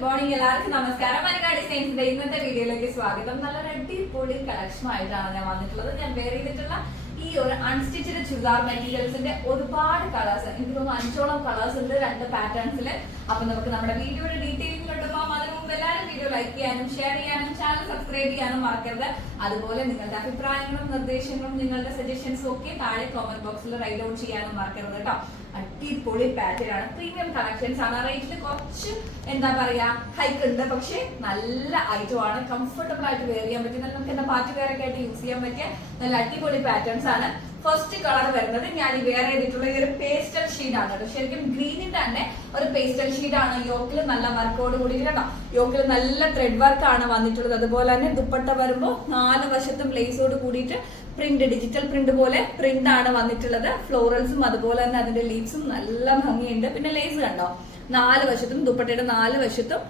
Good morning എല്ലാവർക്കും നമസ്കാരം. മലയാള ഡിസൈൻസിന്റെ ഇന്നത്തെ വീഡിയോയിലേക്ക് സ്വാഗതം. നല്ലൊരു അടിപൊളി കളക്ഷൻ ആയിട്ടാണ് ഞാൻ വന്നിട്ടുള്ളത്. ഞാൻ വെയർ ചെയ്തിട്ടുള്ള ഈ ഒരു അൺസ്റ്റിച്ചഡ് ചുരിദാർ മെറ്റീരിയൽസിന്റെ ഒരുപാട് കളേഴ്സ്, എനിക്ക് തോന്നുന്നു 5ഓളം കളേഴ്സ് ഉണ്ട് 2 പാറ്റേൺസിൽ. അപ്പൊ നമുക്ക് നമ്മുടെ വീഡിയോയുടെ ഡീറ്റെയിലിംഗിലോട്ട് പോകാം. അതിന് മുമ്പ് എല്ലാവരും വീഡിയോ ലൈക്ക് ചെയ്യാനും ഷെയർ ചെയ്യാനും ചാനൽ സബ്സ്ക്രൈബ് ചെയ്യാനും മറക്കരുത്. അതുപോലെ നിങ്ങളുടെ അഭിപ്രായങ്ങളും നിർദ്ദേശങ്ങളും നിങ്ങളുടെ സജഷൻസും ഒക്കെ താഴെ കമന്റ് ബോക്സിൽ റൈറ്റ് ഔട്ട് ചെയ്യാനും മറക്കരുത് കേട്ടോ. അടിപൊളി പാറ്റേൺ ആണ്, പ്രീമിയം കളക്ഷൻസ് ആണ്. റേറ്റിൽ കുറച്ച് എന്താ പറയാ ഹൈക്ക് ഉണ്ട്, പക്ഷെ നല്ല ഐറ്റം ആണ്. കംഫർട്ടബിൾ ആയിട്ട് വെയർ ചെയ്യാൻ പറ്റിയ, നമുക്ക് എന്താ പാർട്ടി വെയർ ഒക്കെ ആയിട്ട് യൂസ് ചെയ്യാൻ പറ്റിയ നല്ല അടിപൊളി പാറ്റേൺസ് ആണ്. ഫസ്റ്റ് കളർ വരുന്നത് ഞാൻ ഈ വെയർ ചെയ്തിട്ടുള്ള ഈ ഒരു പേസ്റ്റൽ ഷീഡ് ആണ് കേട്ടോ. ശരിക്കും ഗ്രീനിന്റെ തന്നെ ഒരു പേസ്റ്റൽ ഷീഡ് ആണ്. യോക്കിൽ നല്ല വർക്കോട് കൂടി കേട്ടോ, യോക്കിൽ നല്ല ത്രെഡ് വർക്ക് ആണ് വന്നിട്ടുള്ളത്. അതുപോലെ തന്നെ ദുപ്പട്ട വരുമ്പോൾ 4 വശത്തും ലേസോട് കൂടിയിട്ട് പ്രിന്റ്, ഡിജിറ്റൽ പ്രിന്റ് പോലെ പ്രിന്റ് ആണ് വന്നിട്ടുള്ളത്. ഫ്ലോറൽസും അതുപോലെ തന്നെ അതിന്റെ ലീവ്സും നല്ല ഭംഗിയുണ്ട്. പിന്നെ ലേസ് കണ്ടോ, 4 വശത്തും ദുപ്പട്ടയുടെ 4 വശത്തും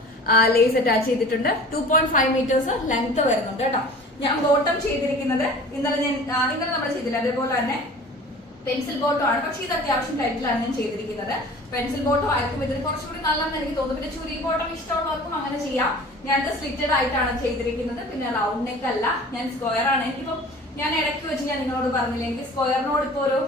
ലേസ് അറ്റാച്ച് ചെയ്തിട്ടുണ്ട്. 2.5 മീറ്റേഴ്സ് ലെങ്ത് വരുന്നുണ്ട് കേട്ടോ. ഞാൻ ബോട്ടം ചെയ്തിരിക്കുന്നത് ഇന്നലെ നമ്മൾ ചെയ്തില്ല, അതേപോലെ തന്നെ പെൻസിൽ ബോട്ടം ആണ്. പക്ഷെ ഇത് അത്യാവശ്യം ടൈറ്റിലാണ് ഞാൻ ചെയ്തിരിക്കുന്നത്. പെൻസിൽ ബോട്ടം ആയിരിക്കും ഇതിന് കുറച്ചുകൂടി നല്ലതെന്ന് എനിക്ക് തോന്നുന്നു. പിന്നെ ചുരി ബോട്ടം ഇഷ്ടമുള്ളവർക്കും അങ്ങനെ ചെയ്യാം. ഞാനത് സ്ലിറ്റഡ് ആയിട്ടാണ് ചെയ്തിരിക്കുന്നത്. പിന്നെ റൗണ്ട് നെക്ക് അല്ല, ഞാൻ സ്ക്വയർ ആണ്. എനിക്കിപ്പോ ഞാൻ ഇടയ്ക്ക് വെച്ച് ഞാൻ നിങ്ങളോട് പറഞ്ഞില്ല, എനിക്ക് സ്ക്വയറിനോട് ഇപ്പൊ ഒരു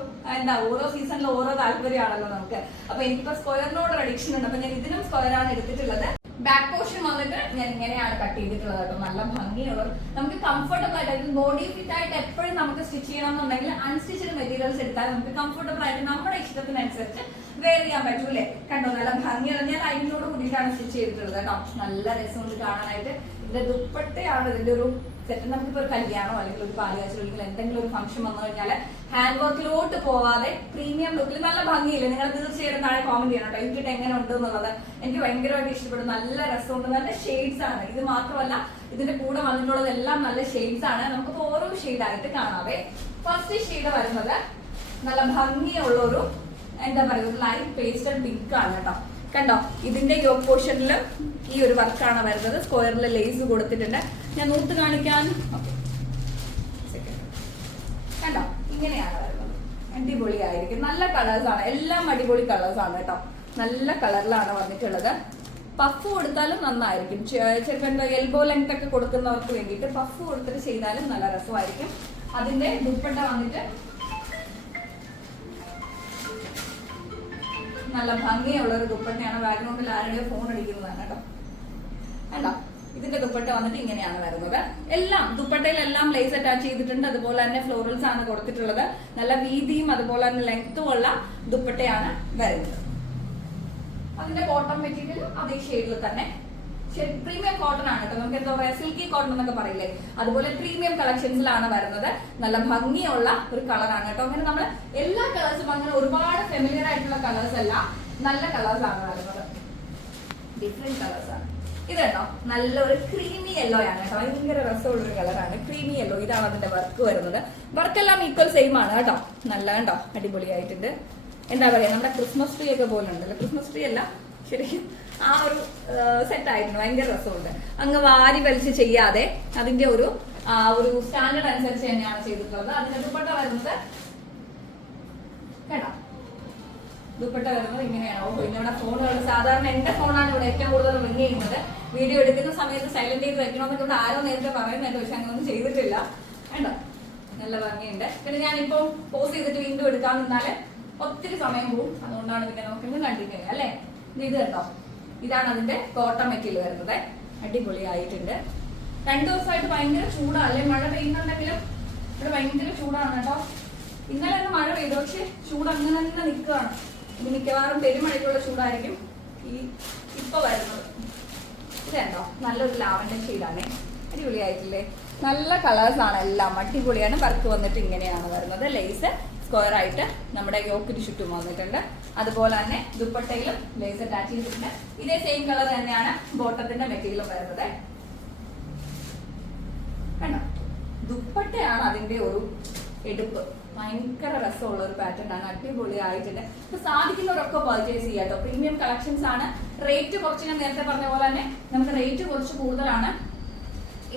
ഓരോ സീസണിലും ഓരോ താല്പര്യമാണല്ലോ നമുക്ക്. അപ്പൊ എനിക്കിപ്പോ സ്ക്വയറിനോട് ഒരു അഡിക്ഷൻ ഉണ്ട്. അപ്പൊ ഞാൻ ഇതിനും സ്ക്വയർ ആണ് എടുത്തിട്ടുള്ളത്. ബാക്ക് പോർഷൻ വന്നിട്ട് ഞാൻ ഇങ്ങനെയാണ് കട്ട് ചെയ്തിട്ടുള്ളത് കേട്ടോ. നല്ല ഭംഗിയുള്ളത്, നമുക്ക് കംഫർട്ടബിൾ ആയിട്ട് ബോഡി ഫിറ്റ് ആയിട്ട് എപ്പോഴും നമുക്ക് സ്റ്റിച്ച് ചെയ്യണമെന്നുണ്ടെങ്കിൽ അൺസ്റ്റിച്ചഡ് മെറ്റീരിയൽസ് എടുത്താൽ നമുക്ക് കംഫർട്ടബിൾ ആയിട്ട് നമ്മുടെ ഇഷ്ടത്തിനനുസരിച്ച് വെയർ ചെയ്യാൻ പറ്റൂലേ. കണ്ടോ, നല്ല ഭംഗിയുള്ള, ഞാൻ ലൈനിനോട് കൂടിയിട്ടാണ് സ്റ്റിച്ച് ചെയ്തിട്ടുള്ളത് കേട്ടോ. നല്ല രസമുണ്ട് കാണാനായിട്ട്. ഇതിന്റെ ദുപ്പട്ടയാണ് ഇതിന്റെ ഒരു സെറ്റ്. നമുക്കിപ്പോ ഒരു കല്യാണോ അല്ലെങ്കിൽ ഒരു പാലുകാച്ചോ അല്ലെങ്കിൽ എന്തെങ്കിലും ഒരു ഫംഗ്ഷൻ വന്നു കഴിഞ്ഞാൽ ഹാൻഡ് വർക്കിലോട്ട് പോവാതെ പ്രീമിയം ലുക്കിൽ നല്ല ഭംഗിയില്ല. നിങ്ങൾ തീർച്ചയായിട്ടും താഴെ കോമന്റ് ചെയ്യണം കേട്ടോ, ഇട്ടിട്ട് എങ്ങനെ ഉണ്ട് എന്നുള്ളത്. എനിക്ക് ഭയങ്കരമായിട്ട് ഇഷ്ടപ്പെടും. നല്ല രസമുണ്ട്, നല്ല ഷെയ്ഡ്സ് ആണ്. ഇത് മാത്രമല്ല, ഇതിന്റെ കൂടെ വന്നിട്ടുള്ളത് എല്ലാം നല്ല ഷെയ്ഡ്സ് ആണ്. നമുക്കിപ്പോ ഓരോ ഷെയ്ഡായിട്ട് കാണാവേ. ഫസ്റ്റ് ഷെയ്ഡ് വരുന്നത് നല്ല ഭംഗിയുള്ള ഒരു എന്താ പറയുക, ഒരു ലൈറ്റ് പേസ്റ്റൽ പിങ്ക് ആണ് കേട്ടോ. കണ്ടോ, ഇതിന്റെ യോക്ക് പോർഷനിൽ ഈ ഒരു വർക്കാണ് വരുന്നത്. സ്ക്വയറിൽ ലേസ് കൊടുത്തിട്ടുണ്ട്. ഞാൻ നൂത്ത് കാണിക്കാൻ, കണ്ടോ, ഇങ്ങനെയാണ് വരുന്നത്. അടിപൊളിയായിരിക്കും. നല്ല കളേഴ്സ് ആണ്, എല്ലാം അടിപൊളി കളേഴ്സ് ആണ് കേട്ടോ. നല്ല കളറിലാണ് വന്നിട്ടുള്ളത്. പഫ് കൊടുത്താലും നന്നായിരിക്കും. ചിലപ്പോൾ എന്താ എൽബോ ലെങ്ത് ഒക്കെ കൊടുക്കുന്നവർക്ക് വേണ്ടിയിട്ട് പഫ് കൊടുത്തിട്ട് ചെയ്താലും നല്ല രസമായിരിക്കും. അതിന്റെ ദുപ്പട്ട വന്നിട്ട് നല്ല ഭംഗിയുള്ള ഒരു ദുപ്പട്ടയാണ്. ബാക്ക്ഗ്രൗണ്ടിൽ ആരുടെയോ ഫോൺ അടിക്കുന്നതാണ് കേട്ടോ. കണ്ടോ, ഇതിന്റെ ദുപ്പട്ട വന്നിട്ട് ഇങ്ങനെയാണ് വരുന്നത്. എല്ലാം ദുപ്പട്ടയിലെല്ലാം ലേസ് അറ്റാച്ച് ചെയ്തിട്ടുണ്ട്. അതുപോലെ തന്നെ ഫ്ലോറൽസ് ആണ് കൊടുത്തിട്ടുള്ളത്. നല്ല വീതിയും അതുപോലെ തന്നെ ലെങ്ത്തും ഉള്ള ദുപ്പട്ടയാണ് വരുന്നത്. അതിന്റെ ബോട്ടം മെറ്റീരിയൽ അതേ ഷെയ്ഡിൽ തന്നെ പ്രീമിയം കോട്ടൺ ആണ് കേട്ടോ. നമുക്ക് എന്താ പറയാ, സിൽക്കി കോട്ടൺ എന്നൊക്കെ പറയില്ലേ, അതുപോലെ പ്രീമിയം കളക്ഷൻസിലാണ് വരുന്നത്. നല്ല ഭംഗിയുള്ള ഒരു കളറാണ് കേട്ടോ. അങ്ങനെ നമ്മൾ എല്ലാ കളേഴ്സും അങ്ങനെ ഒരുപാട് ഫെമിലിയർ ആയിട്ടുള്ള കളേഴ്സ് അല്ല, നല്ല കളേഴ്സ് ആണ് വരുന്നത്. ഡിഫറെന്റ് കളേഴ്സ് ആണ്. ഇത് കേട്ടോ, നല്ലൊരു ക്രീമി യെല്ലോ ആണ് കേട്ടോ. ഭയങ്കര രസമുള്ള ഒരു കളറാണ് ക്രീമി യെല്ലോ. ഇതാണ് അതിന്റെ വർക്ക് വരുന്നത്. വർക്കെല്ലാം ഈക്വൽ സെയിം ആണ് കേട്ടോ. നല്ല കണ്ടോ, അടിപൊളിയായിട്ടുണ്ട്. എന്താ പറയാ, നമ്മുടെ ക്രിസ്മസ് ട്രീ ഒക്കെ പോലെ ഉണ്ടല്ലോ. ക്രിസ്മസ് ട്രീ അല്ല, ശരിക്കും ആ ഒരു സെറ്റ് ആയിട്ടുണ്ട്. ഭയങ്കര രസമുണ്ട്. അങ്ങ് വാരി വലിച്ച് ചെയ്യാതെ അതിന്റെ ഒരു സ്റ്റാൻഡേർഡ് അനുസരിച്ച് തന്നെയാണ് ചെയ്തിട്ടുള്ളത്. അതിന്റെ ദുപ്പട്ട വരുന്നത് കേട്ടോ, ദുപ്പട്ട വരുന്നത് ഇങ്ങനെയാണ്. ഓ, പിന്നെ ഇവിടെ ഫോണുകൾ, സാധാരണ എന്റെ ഫോണാണ് ഇവിടെ ഏറ്റവും കൂടുതൽ റിങ് ചെയ്യുന്നത്. വീഡിയോ എടുക്കുന്ന സമയത്ത് സൈലന്റ് ചെയ്ത് വെക്കണമെന്നൊക്കെ ഇവിടെ ആരോ നേരത്തെ പറയുന്നുണ്ട്, പക്ഷെ അങ്ങനൊന്നും ചെയ്തിട്ടില്ല. കേട്ടോ, നല്ല ഭംഗിയുണ്ട്. പിന്നെ ഞാനിപ്പോ പോസ് ചെയ്തിട്ട് വീണ്ടും എടുക്കാൻ നിന്നാല് ഒത്തിരി സമയം പോകും. അതുകൊണ്ടാണ് പിന്നെ നോക്കുന്നത് കണ്ടിന്യൂ അല്ലേ. ഇത് കേട്ടോ, ഇതാണ് അതിന്റെ കോട്ടൺ മെറ്റീരിയൽ വരുന്നത്. അടിപൊളിയായിട്ടുണ്ട്. 2 ദിവസമായിട്ട് ഭയങ്കര ചൂടാണ് അല്ലെ. മഴ പെയ്യുന്നുണ്ടെങ്കിലും ഇവിടെ ഭയങ്കര ചൂടാണ് കേട്ടോ. ഇന്നലെ ഒന്ന് മഴ പെയ്തു, പക്ഷെ ചൂട് അങ്ങനെ തന്നെ നിൽക്കുകയാണ്. ഇനി മിക്കവാറും പെരുമഴയ്ക്കുള്ള ചൂടായിരിക്കും ഇപ്പൊ വരുന്നത്. ഇത് കണ്ടോ, നല്ലൊരു ലാവൻഡർ ഷെയ്ഡാണ്. അടിപൊളിയായിട്ടില്ലേ. നല്ല കളേഴ്സ് ആണ് എല്ലാം, അടിപൊളിയാണ്. വർക്ക് വന്നിട്ട് ഇങ്ങനെയാണ് വരുന്നത്. ലേസ് സ്ക്വയർ ആയിട്ട് നമ്മുടെ യോക്കിന് ചുറ്റും വന്നിട്ടുണ്ട്. അതുപോലെ തന്നെ ദുപ്പട്ടയിലും ലേസ് അറ്റാച്ച് ചെയ്തിട്ടുണ്ട്. ഇതേ സെയിം കളർ തന്നെയാണ് ബോട്ടത്തിന്റെ മെറ്റീരിയലും വരുന്നത്. കണ്ടോ, ദുപ്പട്ടയാണ് അതിന്റെ ഒരു എടുപ്പ്. ഭയങ്കര രസമുള്ള ഒരു പാറ്റേൺ ആണ്. അടിപൊളിയായിട്ടുണ്ട്. ഇപ്പൊ സാധിക്കുന്നവരൊക്കെ പർച്ചേസ് ചെയ്യാം കേട്ടോ. പ്രീമിയം കളക്ഷൻസ് ആണ്. റേറ്റ് കുറച്ച്, ഞാൻ നേരത്തെ പറഞ്ഞ പോലെ തന്നെ നമുക്ക് റേറ്റ് കുറച്ച് കൂടുതലാണ്.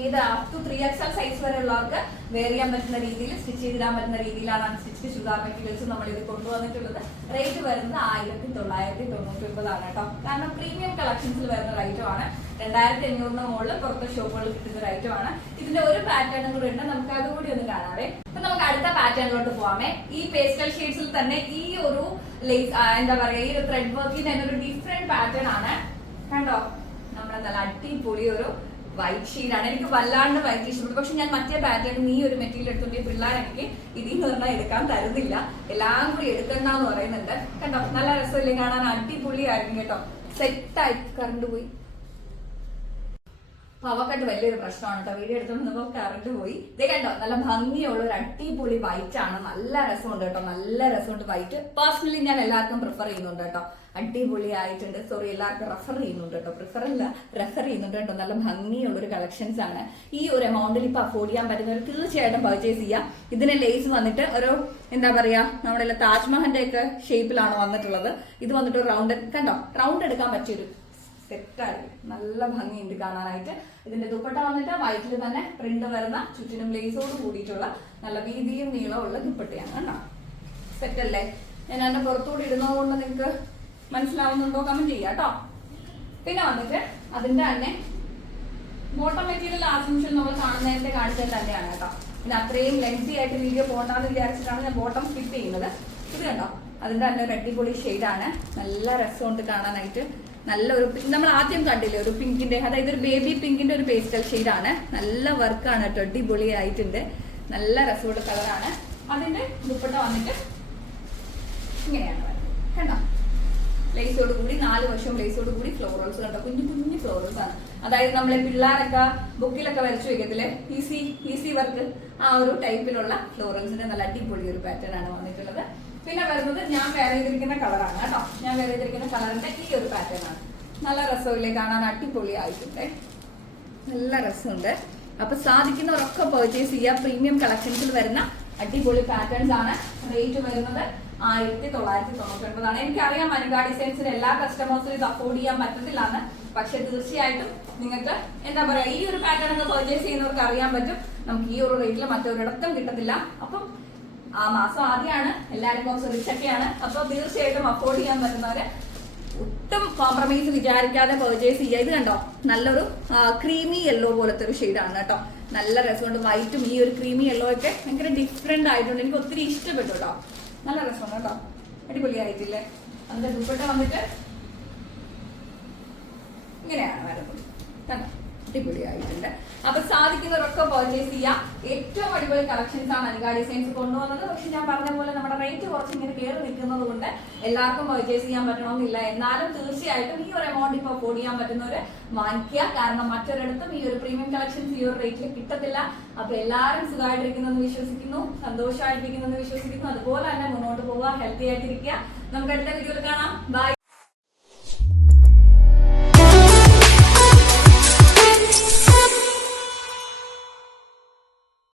ഏത് അപ് ടു 3XL സൈസ് വരെ ഉള്ളവർക്ക് വെയർ ചെയ്യാൻ പറ്റുന്ന രീതിയിൽ സ്റ്റിച്ച് ചെയ്തിടാൻ പറ്റുന്ന രീതിയിലാണ് അൺസ്റ്റിച്ച് ചുരിദാർ മെറ്റീരിയൽസ് നമ്മൾ ഇത് കൊണ്ടുവന്നിട്ടുള്ളത്. റേറ്റ് വരുന്നത് 1999 ആണ് കേട്ടോ. കാരണം പ്രീമിയം കളക്ഷൻസിൽ വരുന്ന ഒരു ഐറ്റം ആണ്. 2500 മുകളിൽ പുറത്തെ ഷോപ്പുകളിൽ കിട്ടുന്ന ഒരു ഐറ്റം ആണ്. ഇതിന്റെ ഒരു പാറ്റേണും കൂടി ഉണ്ട്, നമുക്ക് അതുകൂടി ഒന്ന് കാണാവേ. അപ്പൊ നമുക്ക് അടുത്ത പാറ്റേണിലോട്ട് പോവാമേ. ഈ പേസ്റ്റൽ ഷെയ്ഡ്സിൽ തന്നെ ഈ ഒരു എന്താ പറയാ, ഈ ഒരു ത്രെഡ് വർക്കിന് തന്നെ ഒരു ഡിഫറെന്റ് പാറ്റേൺ ആണ് കണ്ടോ. നമ്മുടെ നല്ല അടിപൊളി ഒരു വൈറ്റ് ഷെയ്ഡാണ്. എനിക്ക് വല്ലാണ്ട് വൈറ്റ് ഇഷ്ടപ്പെട്ടു. പക്ഷെ ഞാൻ മറ്റേ പാറ്റേൺ ഈ ഒരു മെറ്റീരിയൽ എടുത്തോണ്ട് പിള്ളേർ എനിക്ക് ഇതിൽ നിന്ന് പറഞ്ഞാൽ എടുക്കാൻ തരുന്നില്ല. എല്ലാം കൂടി എടുക്കണ്ടെന്ന് പറയുന്നുണ്ട് കണ്ടോ. നല്ല രസമില്ലേ കാണാൻ, അടിപൊളിയായിരുന്നു കേട്ടോ. സെറ്റായി കറണ്ട് പോയി. പവക്കട്ട് വലിയൊരു പ്രശ്നമാണ് കേട്ടോ. വീഡിയോ എടുത്തോണ്ട് കറണ്ട് പോയി. ഇതേ കണ്ടോ, നല്ല ഭംഗിയുള്ള ഒരു അടിപൊളി വൈറ്റ് ആണ്. നല്ല രസമുണ്ട് കേട്ടോ, നല്ല രസമുണ്ട് വൈറ്റ്. പേഴ്സണലി ഞാൻ എല്ലാവർക്കും പ്രിഫർ ചെയ്യുന്നുണ്ട് കേട്ടോ. അടിപൊളി ആയിട്ടുണ്ട്. സോറി, എല്ലാവർക്കും റെഫർ ചെയ്യുന്നുണ്ട് കേട്ടോ, റെഫർ ചെയ്യുന്നുണ്ട് കേട്ടോ. നല്ല ഭംഗിയുള്ള ഒരു കളക്ഷൻസ് ആണ്. ഈ ഒരു എമൗണ്ടിൽ ഇപ്പൊ അഫോർഡ് ചെയ്യാൻ പറ്റുന്നവർ തീർച്ചയായിട്ടും പർച്ചേസ് ചെയ്യാം. ഇതിന് ലേസ് വന്നിട്ട് ഒരു എന്താ പറയാ, നമ്മുടെ താജ്മഹലിന്റെ ഒക്കെ ഷേപ്പിലാണ് വന്നിട്ടുള്ളത്. ഇത് വന്നിട്ട് ഒരു റൗണ്ട് കണ്ടോ, റൗണ്ട് എടുക്കാൻ പറ്റിയൊരു സെറ്റായി. നല്ല ഭംഗിയുണ്ട് കാണാനായിട്ട്. ഇതിന്റെ ദുപ്പട്ട വന്നിട്ട് വൈറ്റിൽ തന്നെ പ്രിന്റ് വരുന്ന ചുറ്റിനും ലേസോട് കൂടിയിട്ടുള്ള നല്ല വീതിയും നീളമുള്ള ദുപ്പട്ടയാണ് കേട്ടോ. സെറ്റല്ലേ? ഞാൻ അതിന്റെ പുറത്തുകൂടി ഇടുന്നതുകൊണ്ട് നിങ്ങൾക്ക് മനസ്സിലാവുന്നുണ്ടോ കമന്റ് ചെയ്യാം കേട്ടോ. പിന്നെ വന്നിട്ട് അതിന്റെ തന്നെ ബോട്ടം മെറ്റീരിയൽ ആസ്യൂഷ്വൽ നമ്മൾ കാണുന്നതിന്റെ കാണിച്ചത് തന്നെയാണ് കേട്ടോ. പിന്നെ അത്രയും ലെങ്തി ആയിട്ട് വീഡിയോ പോകണ്ടെന്ന് വിചാരിച്ചിട്ടാണ് ഞാൻ ബോട്ടം സ്കിപ്പ് ചെയ്യുന്നത്. ഇത് കണ്ടോ, അതിന്റെ തന്നെ ഒരു അടിപൊളി ഷെയ്ഡാണ്. നല്ല രസമുണ്ട് കാണാനായിട്ട്. നല്ലൊരു നമ്മൾ ആദ്യം കണ്ടില്ലേ ഒരു പിങ്കിന്റെ, അതായത് ഒരു ബേബി പിങ്കിന്റെ ഒരു പേസ്റ്റൽ ഷെയ്ഡാണ്. നല്ല വർക്കാണ് കേട്ടോ, അടിപൊളി ആയിട്ടുണ്ട്. നല്ല രസമുള്ള കളറാണ്. അതിന്റെ ദുപ്പട്ട വന്നിട്ട് ഇങ്ങനെയാണ് വരുന്നത് കണ്ടോ. ലേസോട് കൂടി 4 വശവും ലേസോട് കൂടി ഫ്ലോറൽസ് കണ്ടോ, കുഞ്ഞു കുഞ്ഞു ഫ്ലോറൽസ് ആണ്. അതായത് നമ്മളെ പിള്ളേരൊക്കെ ബുക്കിലൊക്കെ വരച്ചു വെക്കത്തില്ലേ, ഈസി വർക്ക്, ആ ഒരു ടൈപ്പിലുള്ള ഫ്ലോറൽസിന്റെ നല്ല അടിപൊളി ഒരു പാറ്റേൺ ആണ് വന്നിട്ടുള്ളത്. പിന്നെ വരുന്നത് ഞാൻ വെയർ ചെയ്തിരിക്കുന്ന കളറാണ് കേട്ടോ. ഞാൻ വെയർ ചെയ്തിരിക്കുന്ന കളറിന്റെ ഈ ഒരു പാറ്റേൺ ആണ്. നല്ല രസമില്ലേ കാണാൻ, അടിപൊളി ആയിട്ടുണ്ട്. നല്ല രസമുണ്ട്. അപ്പൊ സാധിക്കുന്നവരൊക്കെ പർച്ചേസ് ചെയ്യാം. പ്രീമിയം കളക്ഷൻസിൽ വരുന്ന അടിപൊളി പാറ്റേൺസ് ആണ്. റേറ്റ് വരുന്നത് 1999 ആണ്. എനിക്കറിയാം മനുക ഡിസൈൻസിന് എല്ലാ കസ്റ്റമേഴ്സിനും ഇത് അഫോർഡ് ചെയ്യാൻ പറ്റത്തില്ലാന്ന്. പക്ഷെ തീർച്ചയായിട്ടും നിങ്ങൾക്ക് എന്താ പറയാ, ഈ ഒരു പാറ്റേൺ ഒക്കെ പർച്ചേസ് ചെയ്യുന്നവർക്ക് അറിയാൻ പറ്റും നമുക്ക് ഈ ഒരു റേറ്റിൽ മറ്റൊരിടത്തും കിട്ടത്തില്ല. അപ്പം ആ മാസം ആദ്യമാണ്, എല്ലാവരും കുറച്ച് റിച്ചൊക്കെയാണ്. അപ്പൊ തീർച്ചയായിട്ടും അഫോർഡ് ചെയ്യാൻ പറ്റുന്നവര് ഒട്ടും കോംപ്രമൈസ് വിചാരിക്കാതെ പർച്ചേസ് ചെയ്യുക. ഇത് കണ്ടോ, നല്ലൊരു ക്രീമി യെല്ലോ പോലത്തെ ഒരു ഷെയ്ഡാണ് കേട്ടോ. നല്ല രസമുണ്ട്. വൈറ്റും ഈ ഒരു ക്രീമി യെല്ലോ ഒക്കെ ഭയങ്കര ഡിഫറെന്റ് ആയിട്ടുണ്ട്. എനിക്ക് ഒത്തിരി ഇഷ്ടപ്പെട്ടു കേട്ടോ. നല്ല രസമുണ്ട് കേട്ടോ, അടിപൊളി ആയിട്ടില്ലേ. അതിന്റെ ദുപ്പട്ട വന്നിട്ട് ഇങ്ങനെയാണ് വരുന്നത് കണ്ടോ, അടിപൊളിയായിട്ടുണ്ട്. അപ്പൊ സാധിക്കുന്നവരൊക്കെ പർച്ചേസ് ചെയ്യാം. ഏറ്റവും അടിപൊളി കളക്ഷൻസ് ആണ് മനുക ഡിസൈൻസ് കൊണ്ടുവന്നത്. പക്ഷെ ഞാൻ പറഞ്ഞ പോലെ നമ്മുടെ റേറ്റ് കുറച്ച് ഇങ്ങനെ കയറി നിൽക്കുന്നത് കൊണ്ട് എല്ലാവർക്കും പർച്ചേസ് ചെയ്യാൻ പറ്റണമെന്നില്ല. എന്നാലും തീർച്ചയായിട്ടും ഈ ഒരു എമൗണ്ട് ഇപ്പൊ അഫോർഡ് ചെയ്യാൻ പറ്റുന്നവര് വാങ്ങിക്കുക. കാരണം മറ്റൊരിടത്തും ഈ ഒരു പ്രീമിയം കളക്ഷൻസ് ഈ ഒരു റേറ്റിൽ കിട്ടത്തില്ല. അപ്പൊ എല്ലാവരും സുഖമായിട്ടിരിക്കുന്നെന്ന് വിശ്വസിക്കുന്നു, സന്തോഷമായിട്ടിരിക്കുന്നെന്ന് വിശ്വസിക്കുന്നു. അതുപോലെ തന്നെ മുന്നോട്ട് പോവുക, ഹെൽത്തി ആയിട്ടിരിക്കുക. നമുക്ക് അടുത്ത വീഡിയോയിൽ കാണാം. ബൈ.